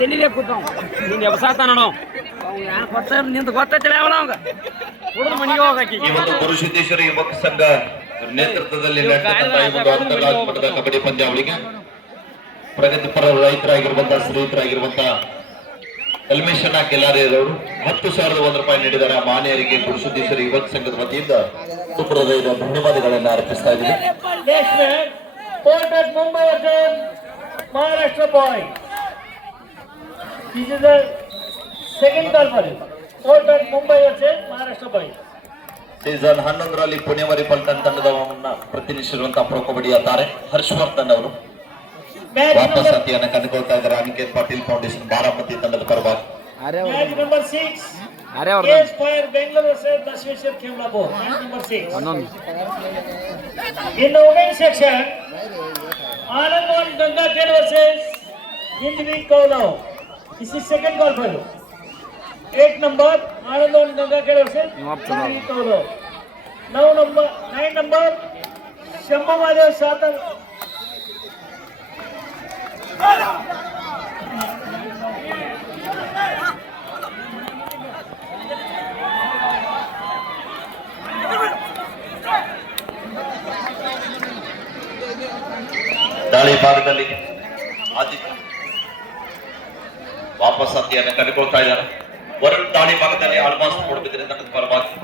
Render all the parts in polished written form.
ತಿಳಿದೇ ಕೂತಾವ ನಿಂದು ಎಬ್ಸಾತ ನೋಡು ಯಾರು ಕೊಡ್ತಾ ನಿಂದು ಗೊತ್ತೈತಿಲ್ಲ ಅವನ ಅವಾಗ ಹುಡುಗ ಮನೆಗೆ ಹೋಗಕ್ಕೆ ಈ ಒಂದು ಗುರುಸಿದ್ದೇಶ್ವರ ಯುವಕ ಸಂಘ ನೇತೃತ್ವದಲ್ಲಿ ನಡೆದಂತಹ ಈ ಒಂದು ಅಂತರ್ರಾಷ್ಟ್ರೀಯ ಮಟ್ಟದ ಕಬಡ್ಡಿ ಪಂದ್ಯಾವಳಿಗೆ ಪ್ರಗತಿಪರ ರೈತರಾಗಿರುವಂತಹ ಶ್ರೀತರಾಗಿರುವಂತಹ ಕಲ್ಮೇಶಣ್ಣ ಕೆಲಾರಿಯರವರು 10,001 ರೂಪಾಯಿ ನೀಡಿದ್ದಾರೆ. ಮಾನ್ಯರಿಗೆ ಗುರುಸಿದ್ದೇಶ್ವರ ಯುವಕ ಸಂಘದ ವತಿಯಿಂದ ಸುಪ್ರದಯದ ಧನ್ಯವಾದಗಳನ್ನು ಅರ್ಪಿಸ್ತಾ ಇದ್ದೀವಿ. Mumbai again, Maharashtra boy. This is the second call for him. Mumbai again, Maharashtra boy. Season 11ರಲ್ಲಿ ಪುಣೆವರಿ ಪಲ್ಟನ್ ತಂಡದವನ್ನ ಪ್ರತಿನಿಧಿಸಿರುವಂತಹ ಪ್ರೊ ಕಬಡ್ಡಿ ಆತಾರೆ ಹರ್ಷವರ್ಧನ್ ಅವರು ವಾಪಸ್ ಅತಿಯನ್ನು ಕಂಡುಕೊಳ್ತಾ ಇದ್ದಾರೆ. ಅನಿಕೇತ್ ಪಾಟೀಲ್ ಫೌಂಡೇಶನ್ ಬಾರಾಮತಿ ತಂಡದ ಪರವಾಗಿ. Match number 6. Yes, Fire Bangalore versus Bashweshwar Khemlapur. Match number 6. In the women's section, Anand Gangakar versus Hindvi Kaulav. This is second call for you. 8 number Anand Gangakar versus Hindvi Kaulav. Now 9 number Shambhu Madhav Satar. ದಾಳಿ ಭಾಗದಲ್ಲಿ ಆದಿತ್ಯ ವಾಪಸ್ ಅತಿಯನ್ನು ಕಂಡುಕೊಳ್ತಾ ಇದ್ದಾರೆ. ವರುಣ್ ದಾಳಿ ಭಾಗದಲ್ಲಿ ಆಳ್ವಾಸ್ ಕೊಡಬಿದ್ರೆ ತಂಡದ ಪರವಾಗಿ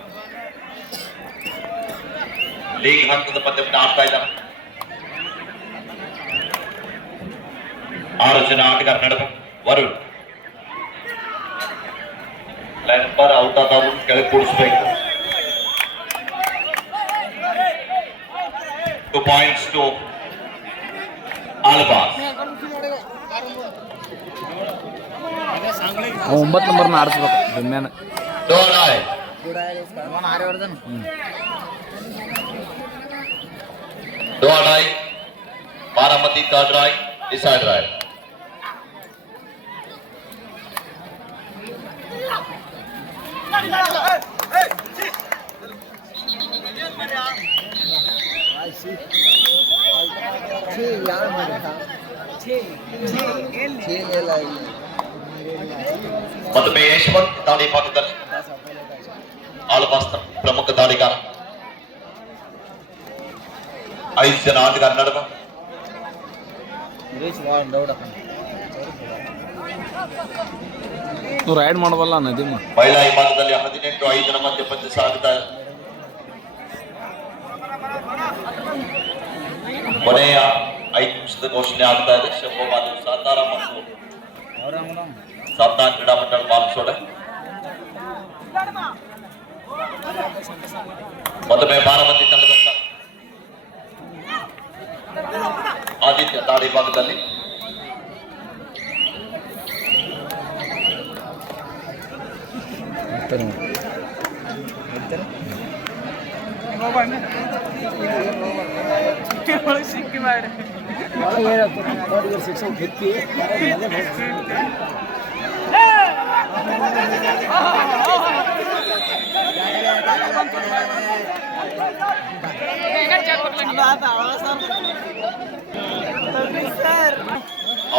league ಹಂತದ ಪಂದ್ಯವನ್ನು ಆಡ್ತಾ ಇದ್ದಾರೆ. 6 ಜನ ಆಟಗಾರ ನಡುವೆ ವರುಣ್ ಲೈನ್ ನಂಬರ್ ಔಟ್ ಆದವರು ಕೆಳಗೆ ಕೂಡಿಸಬೇಕು. 2 points to ಆಳ್ವಾಸ್. 9 ನಂಬರ್ನ ಆಡಿಸ್ಬೇಕು ಬೆಮ್ಮ್ಯಾನ ಡೋಡಾಯ್ ಬಾರಾಮತಿ ಥರ್ಡ್ ರಾಯ್ ಡಿಸೈಡ್ ರಾಯ್. ಮತ್ತೊಮ್ಮೆ ಯಶವಂತ್ ದಾಳಿ ಭಾಗದಲ್ಲಿ ಆಳ್ವಾಸ್ನ ಪ್ರಮುಖ ದಾಳಿಗಾರ. 5 ಜನ ಆಟಗಾರ ನಡುವೆ ರೈಡ್ ಮಾಡಬಲ್ಲ ನದಿಮ. ಮಹಿಳಾ ವಿಭಾಗದಲ್ಲಿ 18-5 ಜನ ಮಧ್ಯೆ ಪಂದ್ಯ ಸಾಗುತ್ತಾ ಇದೆ. ಕೊನೆಯ 5 ನಿಮಿಷದ ಘೋಷಣೆ ಆಗ್ತಾ ಇದೆ. ಶಂಭು ಮಾಧವ್ ಸಾತಾರ ಮತ್ತು ಸಾಧನಾ ಕ್ರೀಡಾ ಮಂಡಳ ಬಾಲಸೋಡೆ. ಮತ್ತೊಮ್ಮೆ ಬಾರಾಮತಿ ತಂಡದ ಆದಿತ್ಯ ದಾಳಿ ಭಾಗದಲ್ಲಿ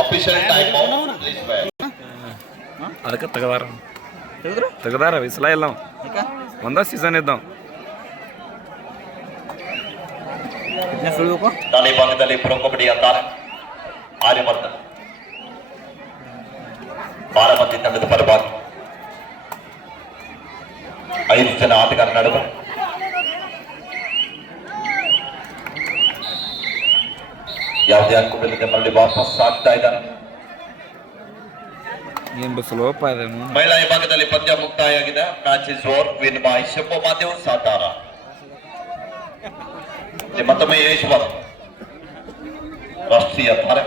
ಆಫೀಷಿಯಲ್ ಟೈಮ್ ಅದಕ್ಕೆ ತೆಗದಾರ ವಿಸಲಾ ಇಲ್ಲ ಒಂದ ಸೀಸನ್ ಇದ್ದಾವ. ದಾಳಿ ಭಾಗದಲ್ಲಿ ಪ್ರೊ ಕಬಡ್ಡಿ ಅಂತಾರೆ ಆರ್ಯವರ್ಧನ್ ಬಾರಾಮತಿ ತಂಡದ ಪರವಾಗಿ 5 ಜನ ಆಟಗಾರ ನಡುವೆ ಯಾವುದೇ ಅಂಕವಿಲ್ಲದೆ ಮರಳಿ ವಾಪಸ್ ಆಗ್ತಾ ಇದ್ದಾರೆ. ಮಹಿಳಾ ವಿಭಾಗದಲ್ಲಿ ಪಂದ್ಯ ಮುಕ್ತಾಯ ಆಗಿದೆ. Match is over. Win by Shambhu Madhav Satara. ಮತ್ತೊಮ್ಮೆ ಯಶವಂತ್ ರಾಷ್ಟ್ರೀಯ ತಾರೆ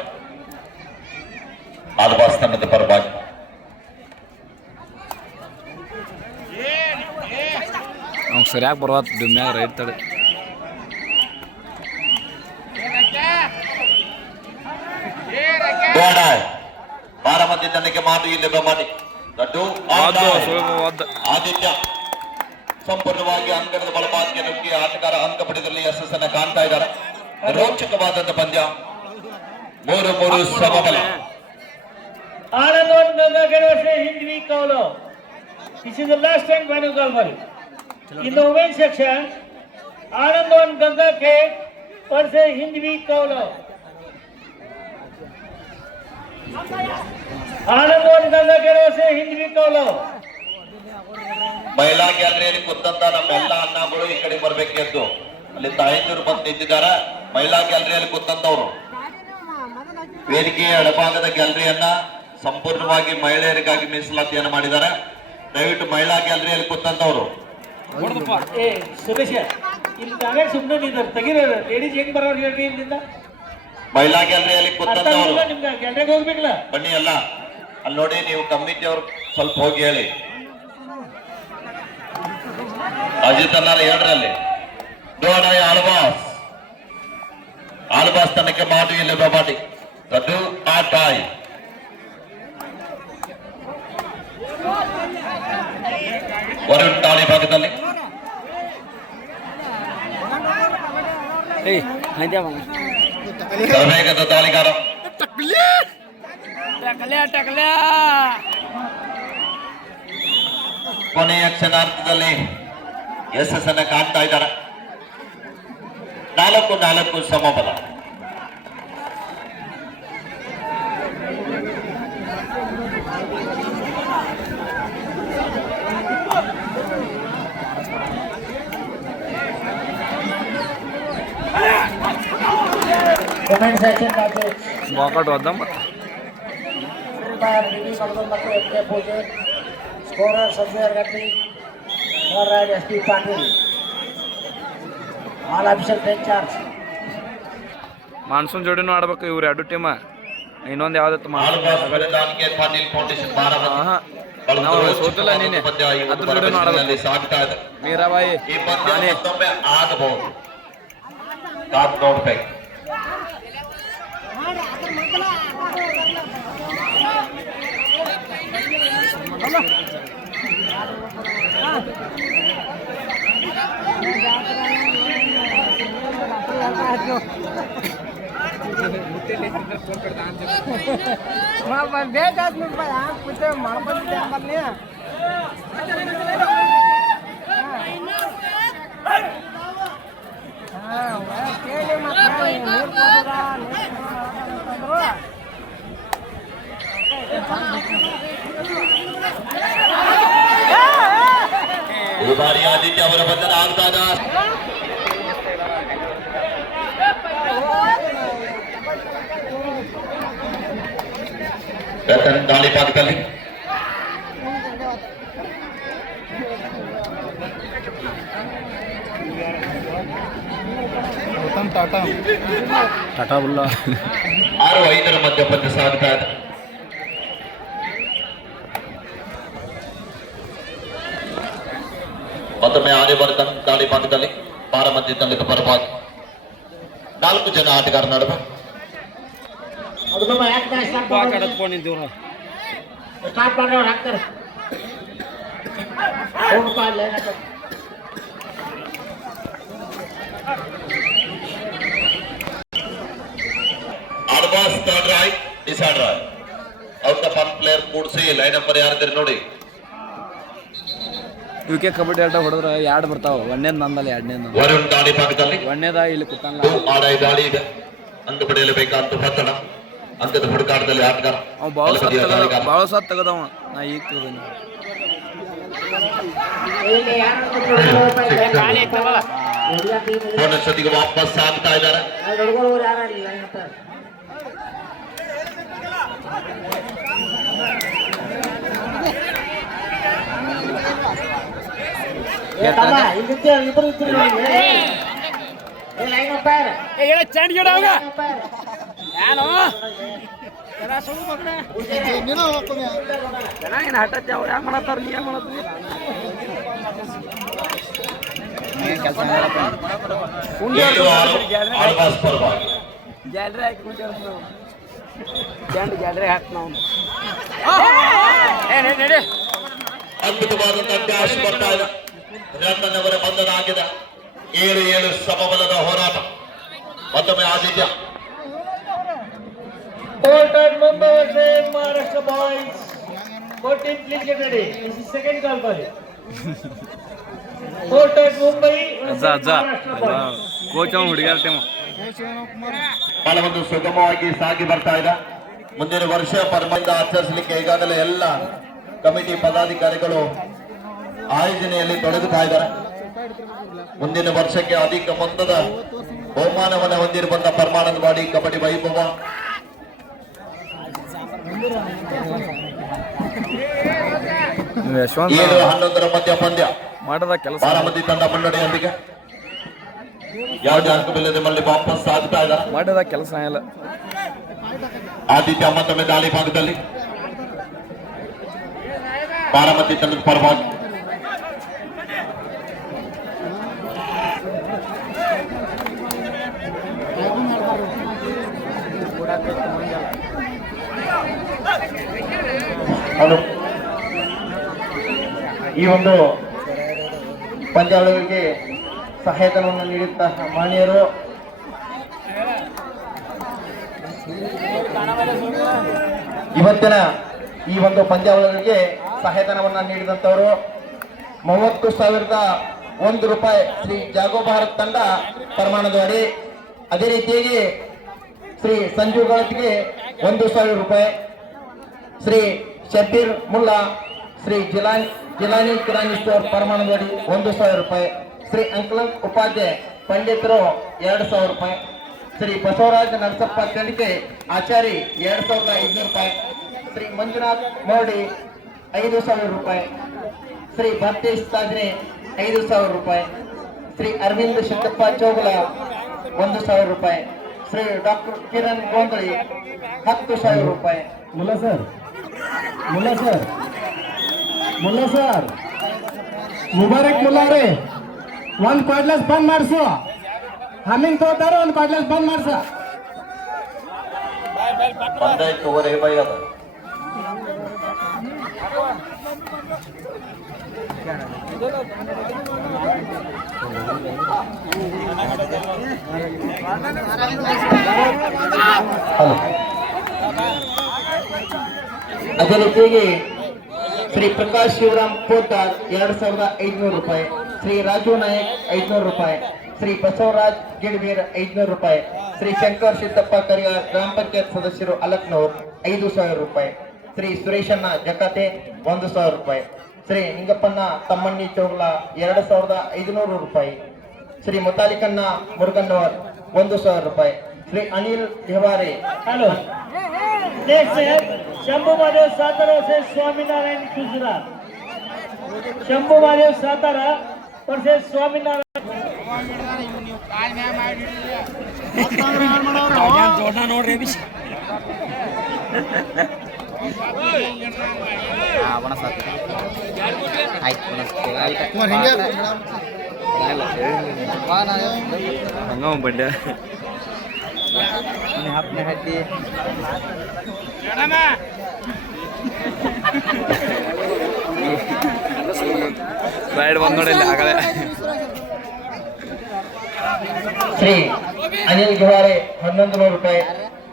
ಆಳ್ವಾಸ್ ತಂಡದ ಪರವಾಗಿ. ಸರಿಯಾಗಿ ಬರುವತ್ ದುಮ್ಯಾಗ ರೈಟ್ ತಡೆ ಬಾರಾಮತಿ ತಂಡಕ್ಕೆ ಮಾತು ಇಲ್ಲಿ ಬಮಾನಿ ಆದಿತ್ಯ ಸಂಪೂರ್ಣವಾಗಿ ಅಂಕಣದ ಬಲಪಾತಿಗೆ ನುಗ್ಗಿ ಆಟಗಾರ ಅಂಕ ಪಡೆದಲ್ಲಿ ಯಶಸ್ಸನ್ನು ಕಾಣ್ತಾ ಇದ್ದಾರೆ. ರೋಚಕವಾದಂತಹ ಪಂದ್ಯ 3-3 ಸಮಬಲ. Anand Gangaker versus Hindvi Kaulo. This is the last and final call for you. In the women's section, Anand Gangaker versus Hindvi Kaulo. Anand Gangaker versus Hindvi Kaulo. ಮಹಿಳಾ ಗ್ಯಾಲರಿಯಲ್ಲಿ ಕೂತಂತ ನಮ್ಮೆಲ್ಲ ಅಣ್ಣಗಳು ಈ ಕಡೆ ಬರ್ಬೇಕೆಂದು ಅಲ್ಲಿ ತಾಯಂದಿರು ಬಂದು ನಿಂತಿದ್ದಾರೆ. ಮಹಿಳಾ ಗ್ಯಾಲರಿಯಲ್ಲಿ ಕೂತಂತವ್ರು ವೇದಿಕೆಯ ಎಡಭಾಗದ ಗ್ಯಾಲರಿಯನ್ನ ಸಂಪೂರ್ಣವಾಗಿ ಮಹಿಳೆಯರಿಗಾಗಿ ಮೀಸಲಾತಿಯನ್ನು ಮಾಡಿದ್ದಾರೆ. ದಯವಿಟ್ಟು ಮಹಿಳಾ ಗ್ಯಾಲರಿಯಲ್ಲಿ ಕೂತಂತವ್ರು ಏ ಸುರೇಶ ಇಲ್ಲಿ ನಾವೇ ಸುಮ್ಮನೆ ನಿಂತಾರೆ ತೆಗಿರೋರು ಲೇಡೀಸ್ ಹೆಂಗ್ ಬರೋರು ಹೇಳ್ರಿ ಇಲ್ಲಿಂದ. ಮಹಿಳಾ ಗ್ಯಾಲರಿಯಲ್ಲಿ ಕೂತಂತವ್ರು ನಿಮ್ಗೆ ಗ್ಯಾಲರಿಗೆ ಹೋಗ್ಬೇಕಲ್ಲ. ಬನ್ನಿ ಅಲ್ಲ ಅಲ್ಲಿ ನೋಡಿ, ನೀವು ಕಮಿಟಿ ಅವ್ರು ಸ್ವಲ್ಪ ಹೋಗಿ ಹೇಳಿ. ಅಜಿತ್ ಅನ್ನಾರ ಹೇಳ್ರಲ್ಲಿ ಡೋನಾಯ್ ಆಳ್ವಾಸ್ ತನಕ್ಕೆ ಮಾಡು ಇಲ್ಲ ಬಾಟಿ ಕದ್ದು ಆ ಟಾಯ್ ವರುಣ್ ತಾಳಿ ಭಾಗದಲ್ಲಿ ವೇಗದ ತಾಳಿಗಾರ ಕೊನೆಯ ಕ್ಷಣಾರ್ಥದಲ್ಲಿ ಯಶಸ್ಸನ್ನ ಕಾಣ್ತಾ ಇದ್ದಾರೆ. 4-4 ಸಮಬಲ. Comment section matches. ವಾಕೌಟ್ ಹೋದ ಮತ್ತೆ Scorer Sanjay Gatti, Ride SP Patil. All official take charge. Monsoon ಜೋಡಿನೂ ಆಡ್ಬೇಕು ಇವ್ರು ಎರಡು ಟೀಮ. ಇನ್ನೊಂದು ಯಾವ್ದತ್ತು ನಾವು ಸೋತಿಲ್ಲ ನೀನೆ ಅದ್ರ ಜೋಡಿನೂ ಆಡಬೇಕು. ಮೀರಾಬಾಯಿ ನಾನೇ ಆಗಬಹುದು ಕಾದ್ ನೋಡ್ಬೇಕು. ಈ ಬಾರಿ ಆದಿತ್ಯ ಅವರ ಬಂಧನ ಆಗ್ತಾದ. ದಾಳಿ ಭಾಗದಲ್ಲಿ ಟಾಟಾ ಬುಲ್ಲ 6-5 ಮಧ್ಯ ಪಂದ್ಯ ಸಾಗ್ತಾ ಇದೆ. ಮತ್ತೊಮ್ಮೆ ಆರ್ಯವರ್ಧನ್ ದಾಳಿ ಭಾಗದಲ್ಲಿ ಬಾರಾಮತಿ ತಂಡದ ಪರವಾಗಿ 4 ಜನ ಆಟಗಾರ ನಡುವೆ ಸ್ಟಾರ್ಟ್ ಮಾಡೋರು ಹಾಕ್ತಾರೆ. Advance third right decide raid out of player ಕೂಡಿಸಿ ಲೈನ್ ನಂಬರ್ ಯಾರಿದ್ರೆ ನೋಡಿ. ಇವಕ್ಕೆ ಕಬಡ್ಡಿ ಆಟ ಹೊಡೆದ್ರೆ 2 ಬರ್ತಾವ. ಒಂದೇದ್ ನಂದಲ್ಲ ಎರಡನೇದು ವರುಣ್ ದಾಳಿ ಭಾಗದಲ್ಲಿ ಒಂದೇದ ಇಲ್ಲಿ ಕುತ್ತಲ್ಲ ಆಡಾಯಿ ದಾಳಿ ಇದೆ. ಅಂಕ ಪಡೆಯಲೇಬೇಕಂತ ಒತ್ತಡ. ಅಂಕದ ಹುಡುಕಾಟದಲ್ಲಿ ಆಟಗಾರ ಅವ ಭಾಳ ಸತ್ ತೆಗದವ. ನಾ ಈಗ ತೆಗದೀನಿ. ಬೋನಸ್ಸೊಂದಿಗೆ ವಾಪಸ್ ಆಗ್ತಾ ಇದ್ದಾರೆ. ಚೆನ್ನಾಗಿನ ಹಠ ಅವ್ರು ಯಾಕೆ ಮಾಡತ್ತಾರ ನೀ ಯಾಕೆ ಮಾಡತ್ತೀವಿ ಗ್ಯಾಲರಿ ಹಾಕಿ ಗ್ಯಾಲರಿ ಹಾಕಿ ನಾವು ನಡಿ ಅದ್ಭುತವಾದಂತಹ ಡ್ಯಾಶ್ ಬರ್ತಾ ಇದೆ. ರನ್ನವರ ಬಂಧನ ಆಗಿದೆ. 7-7 ಸಮಬಲದ ಹೋರಾಟ. ಮತ್ತೊಮ್ಮೆ Aditya Court at Mumbai versus Maharashtra boys. 14, please get ready. This is second call for you. Port at Mumbai. ಅಜ್ಜ ಅಜ್ಜ ಕೋಚ್ ಅವ್ನು ಹುಡುಗಿಯರ ಟೀಮ್ ಬಹಳ ಒಂದು ಸುಗಮವಾಗಿ ಸಾಗಿ ಬರ್ತಾ ಇದೆ. ಮುಂದಿನ ವರ್ಷ ಪರಮದಿಂದ ಆಚರಿಸಲಿಕ್ಕೆ ಈಗಾಗಲೇ ಎಲ್ಲ ಕಮಿಟಿ ಪದಾಧಿಕಾರಿಗಳು ಆಯೋಜನೆಯಲ್ಲಿ ತೊಡಗುತ್ತಾ ಇದ್ದಾರೆ. ಮುಂದಿನ ವರ್ಷಕ್ಕೆ ಅಧಿಕ ಮೊತ್ತದ ಬಹುಮಾನವನ್ನು ಹೊಂದಿರುವಂತಹ ಪರಮಾನಂದವಾಡಿ ಕಬಡ್ಡಿ ವೈಭವ 7-11 ಮಧ್ಯ ಪಂದ್ಯ ಮಾಡದ ಕೆಲಸ ಬಾರಾಮತಿ ತಂಡ ಮುನ್ನಡೆಯೊಂದಿಗೆ ಯಾವುದೇ ಅಂಕವಿಲ್ಲದೆ ಮళ్ళీ ವಾಪಸ್ ಸಾಗ್ತಾ ಇದ್ದಾರೆ. ಮಾಡದ ಕೆಲಸ ಇಲ್ಲ. ಆದಿತ್ಯ ಮತ್ತೊಮ್ಮೆ ದಾಳಿ ಭಾಗದಲ್ಲಿ ಬಾರಾಮತಿ ತಂಡದ ಪರವಾಗಿ ಈ ಒಂದು ಪಂದ್ಯಾವಳಿಗೆ ಸಹಾಯಧನವನ್ನು ನೀಡುತ್ತಾ ಮಾನ್ಯರು ಇವತ್ತಿನ ಈ ಒಂದು ಪಂದ್ಯಾವಳಿಗೆ ಸಹಾಯಧನವನ್ನು ನೀಡಿದಂತವರು 30,001 ರೂಪಾಯಿ ಶ್ರೀ ಜಾಗೋ ಭಾರತ್ ತಂಡ ಪರಮಾನಂದವಾಡಿ. ಅದೇ ರೀತಿಯಾಗಿ ಶ್ರೀ ಸಂಜು ಗಳತಿಗೆ 1,000 ರೂಪಾಯಿ, ಶ್ರೀ ಶಬೀರ್ ಮುಲ್ಲಾ ಶ್ರೀ ಜಿಲಾನಿ ಕಿರಾಣಿ ಸ್ಟೋರ್ ಪರಮಾನಂದವಾಡಿ 1,000 ರೂಪಾಯಿ, ಶ್ರೀ ಅಂಕಲಂಕ್ ಉಪಾಧ್ಯಾಯ ಪಂಡಿತರು 2,000 ರೂಪಾಯಿ, ಶ್ರೀ ಬಸವರಾಜ ನರಸಪ್ಪ ತೆಂಡಿಕೆ ಆಚಾರಿ 2,500 ರೂಪಾಯಿ, ಶ್ರೀ ಮಂಜುನಾಥ್ ಮೋಡಿ 5,000 ರೂಪಾಯಿ, ಶ್ರೀ ಭರ್ತೇಶ್ ಸಾಧನೆ 5,000 ರೂಪಾಯಿ, ಶ್ರೀ ಅರವಿಂದ್ ಶೆಟ್ಟಪ್ಪ ಚೌಗಲ 1,000 ರೂಪಾಯಿ, ಶ್ರೀ ಡಾಕ್ಟರ್ ಕಿರಣ್ ಗೋಂದಳಿ 10,000 ರೂಪಾಯಿ. ಮುಲ್ಲಾ ಸರ್ ಮುಬಾರಕ್ ಮುಲ್ಲಾರೆ ಒಂದ್ ಕ್ವಾಡ್ಲೆಸ್ ಬಂದ್ ಮಾಡಿಸು. ಹಮ್ಮಿಂಗ್ ತೋತಾರ ಒಂದ್ ಕ್ವಾಡ್ಲೆಸ್ ಬಂದ್ ಮಾಡ್ಸ. ಪಂಚಾಯತ್ ಓವರ್ ಬೈ ಅದ ಅದೇ ರೀತಿಯಾಗಿ ಶ್ರೀ ಪ್ರಕಾಶ್ ಶಿವರಾಮ್ ಪೋತಾರ್ 2,500 ರೂಪಾಯಿ, ಶ್ರೀ ರಾಜು ನಾಯಕ್ 500 ರೂಪಾಯಿ, ಶ್ರೀ ಬಸವರಾಜ್ ಗಿಡಬೀರ್ 500 ರೂಪಾಯಿ, ಶ್ರೀ ಶಂಕರ್ ಸಿದ್ದಪ್ಪ ಕರಿಯಾರ್ ಗ್ರಾಮ ಪಂಚಾಯತ್ ಸದಸ್ಯರು ಅಲಕ್ನೂರ್ 5,000 ರೂಪಾಯಿ, ಶ್ರೀ ಸುರೇಶಣ್ಣ ಜಕಾತೆ 1,000 ರೂಪಾಯಿ, ಶ್ರೀ ನಿಂಗಪ್ಪಣ್ಣ ತಮ್ಮಣ್ಣಿ ಚೌಗ್ಲ 2,500 ರೂಪಾಯಿ, ಶ್ರೀ ಮುತಾಲಿಕಣ್ಣ ಮುರುಗನ್ನವರ್ 1,000 ರೂಪಾಯಿ, ಶ್ರೀ ಅನಿಲ್ ದೇವಾರೆ. हेलो नेक्स्ट है शंभू महादेव सातारा से स्वामीनारायण गुजरात. शंभू महादेव सातारा और से स्वामीनारायण ಜೋಡ ನೋಡ್ರಿ ಅಭಿಷ್ ಹಂಗ ಬಂಡೆ ಸ್ಲೈಡ್ ಬಂದ್ ನೋಡಿ ಆಗಲೇ. ಶ್ರೀ ಅನಿಲ್ ಗಿವಾರೆ 1,100 ರೂಪಾಯಿ,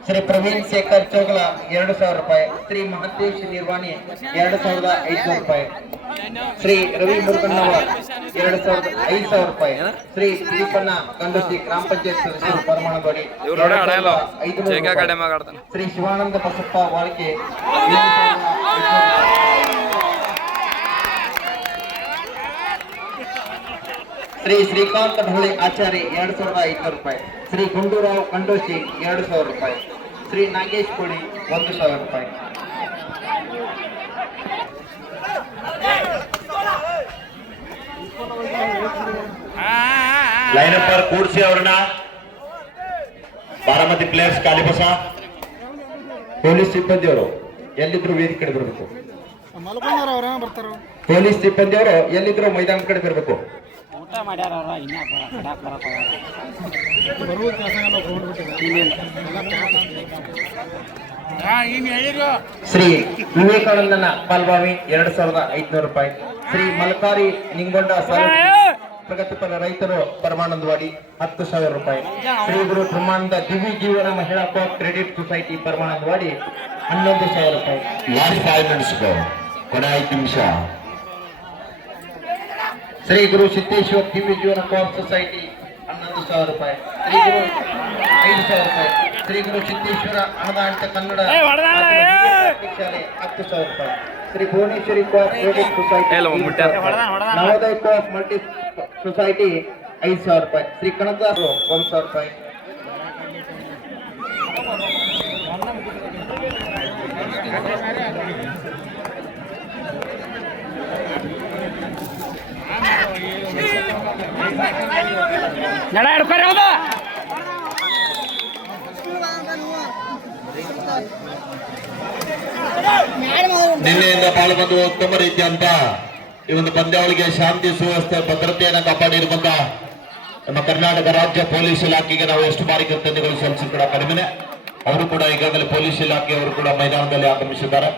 ಶ್ರೀ ಪ್ರವೀಣ್ ಶೇಖರ್ ಚೋಗಲ 2,000 ರೂಪಾಯಿ, ಶ್ರೀ ಮಹಂತೇಶ್ ನಿರ್ವಾಣಿ 2,500 ರೂಪಾಯಿ, ಶ್ರೀ ರವಿ ಮುರುಗಣ್ಣವರ್ 5,000 ರೂಪಾಯಿ, ಶ್ರೀ ದಿಲೀಪಣ್ಣ ಕಂಡೋಸಿ ಗ್ರಾಮ ಪಂಚಾಯತ್ ಸದಸ್ಯರು ಪರಮಾನಂದವಾಡಿ 500 ರೂಪಾಯಿ, ಶ್ರೀ ಶಿವಾನಂದ ಬಸಪ್ಪ ವಾಳ್ಕೆ 7,500 ಶ್ರೀ ಶ್ರೀಕಾಂತ್ ಢೋಳಿ ಆಚಾರ್ಯ 2,500 ರೂಪಾಯಿ, ಶ್ರೀ ಗುಂಡೂರಾವ್ ಕಂಡೋಶಿ 2,000 ರೂಪಾಯಿ, ಶ್ರೀ ನಾಗೇಶ್ ಕೋಳಿ 1,000 ರೂಪಾಯಿ. ಲೈನ್ ನಂಬರ್ ಕೂಡಿಸಿ ಅವ್ರನ್ನ ಬಾರಾಮತಿ ಪ್ಲೇಯರ್ಸ್ ಖಾಲಿ ಬಸ. ಪೊಲೀಸ್ ಸಿಬ್ಬಂದಿಯವರು ಎಲ್ಲಿದ್ರು ವೇದಿಕೆ ಕಡೆ ಬರಬೇಕು. ಪೊಲೀಸ್ ಸಿಬ್ಬಂದಿಯವರು ಎಲ್ಲಿದ್ರು ಮೈದಾನ ಕಡೆ ಬರಬೇಕು. ಶ್ರೀ ವಿವೇಕಾನಂದನ ಪಾಲ್ಬಾವಿ 2,500 ರೂಪಾಯಿ, ಶ್ರೀ ಮಲ್ಕಾರಿ ನಿಂಗೊಂಡ ಪ್ರಗತಿಪರ ರೈತರು ಪರಮಾನಂದವಾಡಿ 10,000 ರೂಪಾಯಿ. ಶ್ರೀ ಗುರು ಬ್ರಹ್ಮಾನಂದ ದಿವ್ಯ ಜೀವನ ಮಹಿಳಾ ಕೋಆಪ್ ಕ್ರೆಡಿಟ್ ಸೊಸೈಟಿ ಪರಮಾನಂದವಾಡಿ 11,000 ರೂಪಾಯಿ. ಲಾಸ್ಟ್ 5 minutes ಕೊನೆ 5 ನಿಮಿಷ. ಶ್ರೀ ಗುರು ಸಿದ್ದೇಶ್ವರ ದಿವ್ಯ ಜೀವನ ಕೋಆಪ್ ಸೊಸೈಟಿ 11,000 ರೂಪಾಯಿ. ಶ್ರೀ ಗುರು 5,000 ರೂಪಾಯಿ. ಶ್ರೀ ಗುರು ಸಿದ್ದೇಶ್ವರ ಅನುದಾನಿತ ಕನ್ನಡ ಶಾಲೆ 10,000 ರೂಪಾಯಿ. Shri Bhuvaneshwari co-op credit society Navodaya co-op multi society 5,000 ರೂಪಾಯಿ. ಶ್ರೀ ಕನಕದಾಸರು 1,000 ರೂಪಾಯಿ. ನಡ ಹಿಡ್ಕೊರಿ ಹೌದು ನಿನ್ನೆಯಿಂದ ಪಾಲ್ಗೊಂಡು ಉತ್ತಮ ರೀತಿಯಂತ ಈ ಒಂದು ಪಂದ್ಯಾವಳಿಗೆ ಶಾಂತಿ ಸುವ್ಯವಸ್ಥೆ ಭದ್ರತೆಯನ್ನು ಕಾಪಾಡಿರುವಂತ ನಮ್ಮ ಕರ್ನಾಟಕ ರಾಜ್ಯ ಪೊಲೀಸ್ ಇಲಾಖೆಗೆ ನಾವು ಎಷ್ಟು ಬಾರಿ ಕೃತಜ್ಞತೆಗಳು ಸಲ್ಲಿಸಿದ್ರು ಕೂಡ ಕಡಿಮೆ. ಅವರು ಕೂಡ ಈಗಾಗಲೇ ಪೊಲೀಸ್ ಇಲಾಖೆಯವರು ಕೂಡ ಮೈದಾನದಲ್ಲಿ ಆಗಮಿಸಿದ್ದಾರೆ.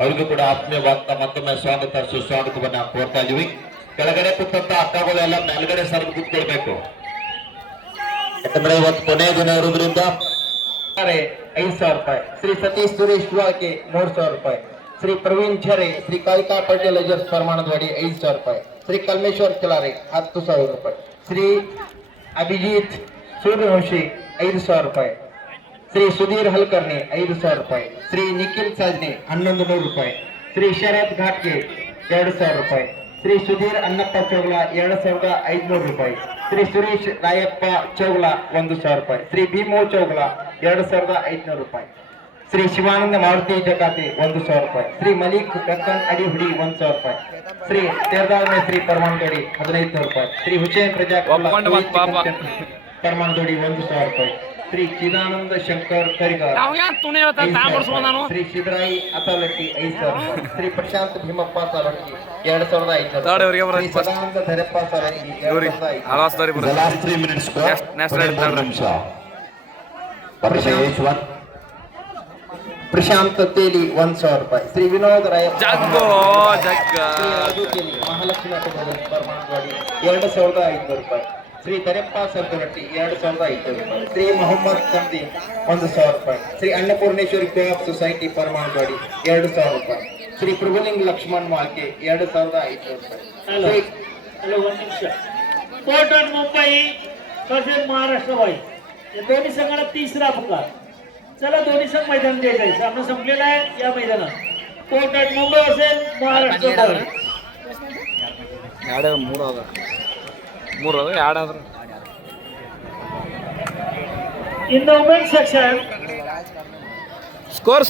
ಅವರಿಗೂ ಕೂಡ ಆತ್ಮೀಯವಾದ ಮತ್ತೊಮ್ಮೆ ಸ್ವಾಗತ ಸುಸ್ವಾಗತವನ್ನ ಕೋರ್ತಾ ಇದೀವಿ. ಕೆಳಗಡೆ ಕೂತಂತ ಅಕ್ಕಗಳೆಲ್ಲ ಮೇಲ್ಗಡೆ ಸರಿದು ಕೂತ್ಕೊಳ್ಬೇಕು, ಯಾಕಂದ್ರೆ ಇವತ್ತು ಕೊನೆಯ ದಿನ ಇರುವುದರಿಂದ. 5,000 ರೂಪಾಯಿ. ಶ್ರೀ ಸತೀಶ್ ಸುರೇಶ್ ಯುವಾಕೆ 3,000 ರೂಪಾಯಿ. ಶ್ರೀ ಪ್ರವೀಣ್ ಝರೆ ಶ್ರೀ ಕಾಳಿಕಾ ಫರ್ಟಿಲೈಸರ್ಸ್ ಪರಮಾನಂದವಾಡಿ 5,000 ರೂಪಾಯಿ. ಶ್ರೀ ಕಲ್ಮೇಶ್ವರ್ ಕಿಲಾರೆ 10,000 ರೂಪಾಯಿ. ಶ್ರೀ ಅಭಿಜಿತ್ ಸೂರ್ಯವಂಶಿ 5,000 ರೂಪಾಯಿ. ಶ್ರೀ ಸುಧೀರ್ ಹಲ್ಕರ್ಣಿ 5,000 ರೂಪಾಯಿ. ಶ್ರೀ ನಿಖಿಲ್ ಸಾಜ್ನಿ 1,100 ರೂಪಾಯಿ. ಶ್ರೀ ಶರತ್ ಘಾಟ್ಗೆ 2,000 ರೂಪಾಯಿ. ಶ್ರೀ ಸುಧೀರ್ ಅನ್ನಪ್ಪ ಚೌಗಲ 2,500 ರೂಪಾಯಿ. ಶ್ರೀ ಸುರೇಶ್ ರಾಯಪ್ಪ ಚೌಗಲ 1,000 ರೂಪಾಯಿ. ಶ್ರೀ ಭೀಮೋ ಚೌಗಲ 2,500 ರೂಪಾಯಿ. ಶ್ರೀ ಶಿವಾನಂದ ಮಾರುತಿ ಜಕಾತಿ 1,000 ರೂಪಾಯಿ. ಶ್ರೀ ಮಲಿಕ್ ಗದ್ದನ್ ಅಡಿಹುಡಿ 1,000 ರೂಪಾಯಿ. ಶ್ರೀ ತೇರ್ದಾಳ್ ಮೇಸ್ತ್ರಿ ಪರಮಾನದೋಡಿ 1,500 ರೂಪಾಯಿ. ಶ್ರೀ ಹುಸೇನ್ ಪರಮಾನದೋಡಿ 1,000 ರೂಪಾಯಿ. ಶ್ರೀ ಚಿದಾನಂದ ಶಂಕರ್ ಕರಿಗಾರ್, ಶ್ರೀ ಶಿವರಾಯಿ ಅತಾಲಟ್ಟಿ 5,000 ರೂಪಾಯಿ. ಶ್ರೀ ಪ್ರಶಾಂತ್ ಭೀಮಪ್ಪ ಸಾಲಟ್ಟಿ 2,500. ಶ್ರೀ ಸದಾನಂದ ಧರೆಪ್ಪ ಸಾಲಟ್ಟಿ 2,500. ಲಾಸ್ಟ್ 3 minutes ನಿಮಿಷ. ಪ್ರಶಾಂತ್ ತೇಲಿ 1,000 ರೂಪಾಯಿ. ಶ್ರೀ ವಿನೋದ್ ರಾಯಪ್ಪ ಮಹಾಲಕ್ಷ್ಮಿ ಪರಮಾನಂದವಾಡಿ 2,500 ರೂಪಾಯಿ. ಶ್ರೀ ತರೆಪ್ಪ ಸರ್ಕಲಟ್ಟಿ 2,500 ರೂಪಾಯಿ. ಶ್ರೀ ಮೊಹಮ್ಮದ್ ಕಂದಿ 1,000 ರೂಪಾಯಿ. ಶ್ರೀ ಅನ್ನಪೂರ್ಣೇಶ್ವರಿ ಕೋಆಪ್ ಸೊಸೈಟಿ ಪರಮಾನದವಾಡಿ 2,000 ರೂಪಾಯಿ. ಶ್ರೀ ಪ್ರಭುಲಿಂಗ್ ಲಕ್ಷ್ಮಣ್ ಮಾಲ್ಕೆ 2,500 ರೂಪಾಯಿ. ಒಂದು ನಿಮಿಷ. Court of Mumbai versus Maharashtra wise या दोन्ही संघाला तिसरा अपघात. चला दोन्ही संघ मैदान द्यायचं आहे. सामना संपलेला आहे या मैदानात. Court of Mumbai versus Maharashtra wise. In the women's section, score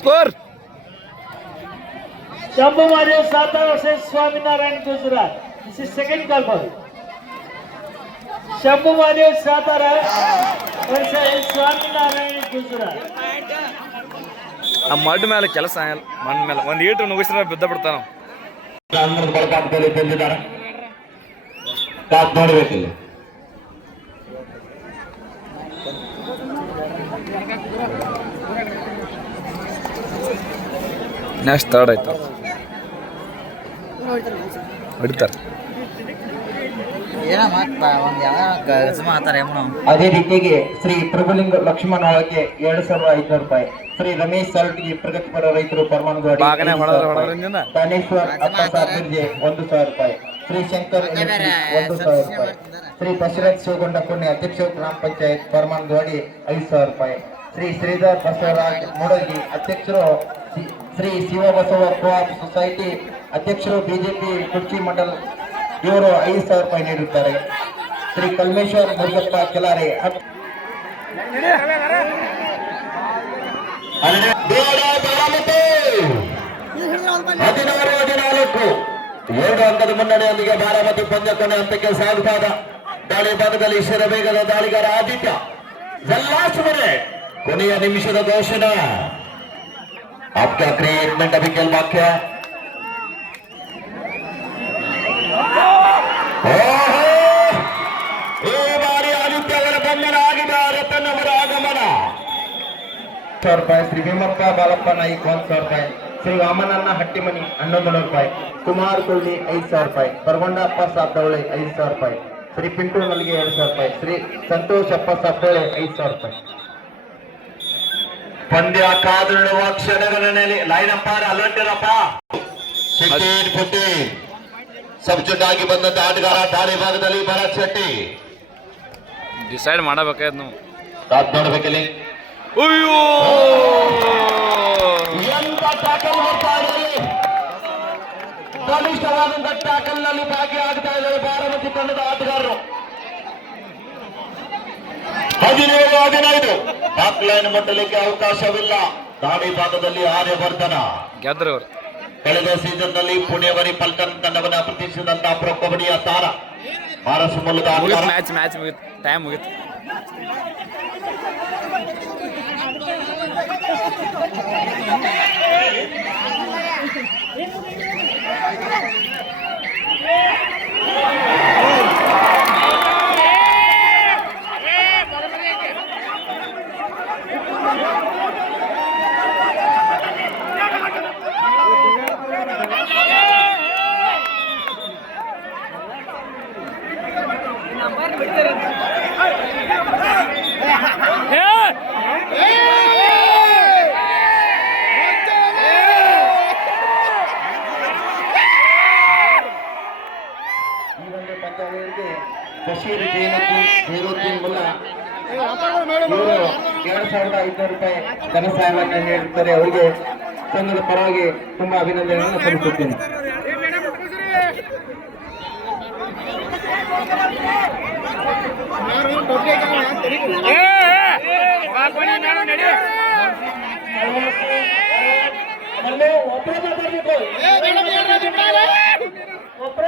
Shambhu Mahadev Satara versus Swaminarayan Gujarat. This is second call for it. Shambhu Mahadev Satara versus Swaminarayan Gujarat. ಆ ಮಡ್ ಮೇಲೆ ಕೆಲಸ ಮಣ್ಣು ಮೇಲೆ ಒಂದು ಈಟು ನುಗ್ಗಿಸಿದ್ರೆ ಬಿದ್ದ ಬಿಡ್ತಾನ. ಬಳಪಾಟದಲ್ಲಿ ತಂದಿದ್ದಾರೆ, ನೋಡಬೇಕಿಲ್ಲ. ನೆಕ್ಸ್ಟ್ ಥರ್ಡ್ ಆಯ್ತು ಹೊಡಿತಾರೆ. ಅದೇ ರೀತಿಗೆ ಶ್ರೀ ಪ್ರಭುಲಿಂಗ ಲಕ್ಷ್ಮಣ ಅವರಿಗೆ 2,500 ರೂಪಾಯಿ. ಶ್ರೀ ರಮೇಶ್ ಸಾಲ್ಟಿಗೆ ಪ್ರಗತಿಪರ ರೈತರು ಪರಮಾನದವಾಡಿ, ದಾನೇಶ್ವರ್ ಅಪ್ಪಸಾಬ್ ಮಿರ್ಜೆ 1,000 ರೂಪಾಯಿ. ಶ್ರೀ ಶಂಕರ್ 1,000 ರೂಪಾಯಿ. ಶ್ರೀ ದಶರಥ್ ಶಿವಗೊಂಡ ಪುಣ್ಯ ಅಧ್ಯಕ್ಷ ಗ್ರಾಮ ಪಂಚಾಯತ್ ಪರಮಾನದವಾಡಿ 5,000 ರೂಪಾಯಿ. ಶ್ರೀ ಶ್ರೀಧರ್ ಬಸವರಾಜ್ ಮೂಡಗಿ ಅಧ್ಯಕ್ಷರು, ಶ್ರೀ ಶಿವಬಸವ ಕೋಆಪ್ ಸೊಸೈಟಿ ಅಧ್ಯಕ್ಷರು ಬಿಜೆಪಿ ಕುರ್ಚಿ ಮಂಡಲ ಇವರು 5,000 ರೂಪಾಯಿ ನೀಡುತ್ತಾರೆ. ಶ್ರೀ ಕಲ್ಮೇಶ್ವರ್ ಮುರುಗಪ್ಪ ಕೆಲಾರೆ 16-14 2 ಅಂಕದ ಮುನ್ನಡೆಯೊಂದಿಗೆ ಬಾರಾಮತಿ ಪಂದ್ಯ ಕೊನೆ ಹಂತಕ್ಕೆ ಸಾಗುತ್ತಾದ. ದಾಳಿ ಭಾಗದಲ್ಲಿ ಶಿರವೇಗದ ದಾಳಿಗಾರ ಆದಿತ್ಯ ಜಲ್ಲಾಸುಮನೆ ಕೊನೆಯ ನಿಮಿಷದ ಘೋಷಣೆ. आपका ट्रीटमेंट अभी खेल वाक्य ಈ ಬಾರಿ ಆದಿತ್ಯ ಅವರ ಬಂಧನ ಆಗಿದ್ದಾರೆ. ತನ್ನವರ ಆಗಮನ 1,000 ರೂಪಾಯಿ. ಶ್ರೀ ಭೀಮಪ್ಪ ಬಾಲಪ್ಪ ನಾಯ್ಕ್ 1,000 ರೂಪಾಯಿ. ಶ್ರೀ ವಾಮನನ್ನ ಹಟ್ಟಿಮನಿ 1,100 ರೂಪಾಯಿ. ಕುಮಾರ್ ಕುಳ್ಳಿ 5,000 ರೂಪಾಯಿ. ಪರಗೊಂಡಪ್ಪ ಸಾಬ್ದವಳಿ 5,000 ರೂಪಾಯಿ. ಶ್ರೀ ಪಿಂಟು ನಲ್ಗೆ 2,000 ರೂಪಾಯಿ. ಶ್ರೀ ಸಂತೋಷ್ ಅಪ್ಪ ಸಪ್ಪಳೆ 5,000 ರೂಪಾಯಿ. ಪಂದ್ಯ ಕಾದು ನೋಡುವ ಕ್ಷಣಗಳಲ್ಲಿ ಲೈನ್ ಅಂಪೈರ್ ಅಲರ್ಟಿರಪ್ಪ. ಸೆಕೆಂಡ್ 50 ಸಬ್ಜೆಕ್ಟ್ ಆಗಿ ಬಂದಂತ ಆಟಗಾರ ದಾಳಿ ಭಾಗದಲ್ಲಿ ಭರತ್ ಶೆಟ್ಟಿ. ಡಿಸೈಡ್ ಮಾಡಬೇಕಾಯ್ತು ನಾವು. ಸ್ಟಾರ್ಟ್ ನೋಡ್ಬೇಕಿಲ್ಲಿ. ಅಯ್ಯೋ ಎಂತ ಟ್ಯಾಕಲ್ ಮಾಡ್ತಾ ಇದ್ದಾರೆ. ಬಲಿಷ್ಠವಾದಂತ ಟ್ಯಾಕಲ್ ನಲ್ಲಿ ಭಾಗಿಯಾಗ್ತಾ ಇದ್ದಾರೆ ಬಾರಾಮತಿ ತಂಡದ ಆಟಗಾರರು. 17-15 ಬ್ಯಾಕ್ ಲೈನ್ ಮುಟ್ಟಲಿಕ್ಕೆ ಅವಕಾಶವಿಲ್ಲ. ದಾಳಿ ಭಾಗದಲ್ಲಿ ಆರ್ಯವರ್ಧನ ಗೆದ್ರು ಅವ್ರು. ಕಳೆದ ಸೀಸನ್ ನಲ್ಲಿ ಪುಣೆವರಿ ಪಲ್ಟನ್ ತಂಡವನ್ನು ಪ್ರತಿಷ್ಠಿಸಿದಂತಹ ಪ್ರೊ ಕಬಡ್ಡಿಯ ತಾರ ಮಾರಸ ಮೂಲದ ಮುಗಿತು ಆಟಗಾರ. ಮ್ಯಾಚ್ ಮುಗಿತು, ಟೈಮ್ ಮುಗಿತು. ಈ ಒಂದು ಪಂದ್ಯಾವಳಿಗೆ ಬಶೀರ್ ಜೈನುದ್ದೀನ್ ಮುಲ್ಲಾ ಇವರು 2,500 ರೂಪಾಯಿ ಧನ ಸಹಾಯವನ್ನು ನೀಡುತ್ತಾರೆ. ಅವರಿಗೆ ಸಂಘದ ಪರವಾಗಿ ತುಂಬಾ ಅಭಿನಂದನೆಗಳನ್ನು ಸಲ್ಲಿಸುತ್ತೇನೆ. ಒಬ್ಬರ ಮಾತಾಡ್ಬೇಕು. ಒಬ್ಬರ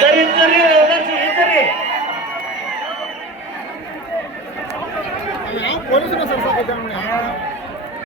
ಸರಿ ಸರಿ ಸರಿ ಪೊಲೀಸರು